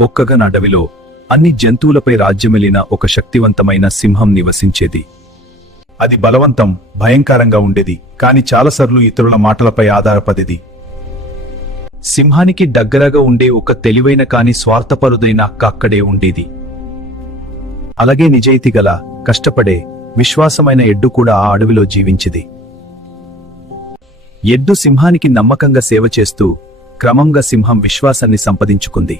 ఒక్కగాన అడవిలో అన్ని జంతువులపై రాజ్యమెలిన ఒక శక్తివంతమైన సింహం నివసించేది. అది బలవంతం, భయంకరంగా ఉండేది, కాని చాలాసార్లు ఇతరుల మాటలపై ఆధారపడేది. సింహానికి దగ్గరగా ఉండే ఒక తెలివైన కాని స్వార్థపరుదైన అక్క అక్కడే ఉండేది. అలాగే నిజాయితీగల, కష్టపడే, విశ్వాసమైన ఎడ్డు కూడా ఆ అడవిలో జీవించింది. ఎడ్డు సింహానికి నమ్మకంగా సేవ చేస్తూ క్రమంగా సింహం విశ్వాసాన్ని సంపాదించుకుంది.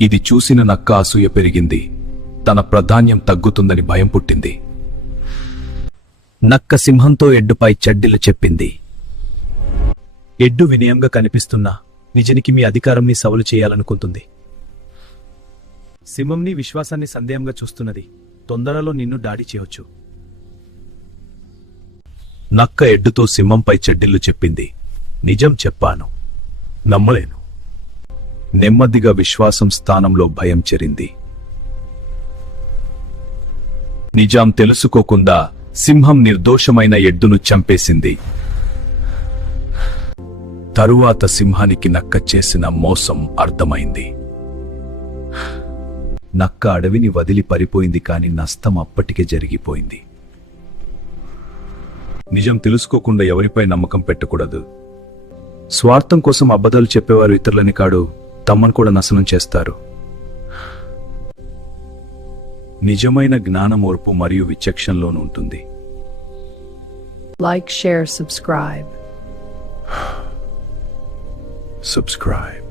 ఇది చూసిన నక్క అసూయ పెరిగింది. తన ప్రాధాన్యం తగ్గుతుందని భయం పుట్టింది. నక్క సింహంతో ఎడ్డుపై చెడ్డీలు చెప్పింది. ఎడ్డు వినయంగా కనిపిస్తున్నా నిజానికి మీ అధికారంని సవాలు చేయాలనుకుంటుంది. సింహంని విశ్వాసాన్ని సందేహంగా చూస్తున్నది. తొందరలో నిన్ను దాడి చేయొచ్చు. నక్క ఎడ్డుతో సింహంపై చెడ్డీలు చెప్పింది. నిజం చెప్పాను, నమ్మలేను. నెమ్మదిగా విశ్వాసం స్థానంలో భయం చేరింది. నిజాం తెలుసుకోకుండా సింహం నిర్దోషమైన ఎడ్డును చంపేసింది. తరువాత సింహానికి నక్క చేసిన మోసం అర్థమైంది. నక్క అడవిని వదిలి పారిపోయింది, కాని నష్టం అప్పటికే జరిగిపోయింది. నిజం తెలుసుకోకుండా ఎవరిపై నమ్మకం పెట్టకూడదు. స్వార్థం కోసం అబద్ధాలు చెప్పేవారు ఇతరులని కాడు, తమను కూడా నాశనం చేస్తారు. నిజమైన జ్ఞానం ఓర్పు మరియు విచక్షణలోనూ ఉంటుంది. Like, share, subscribe. Subscribe.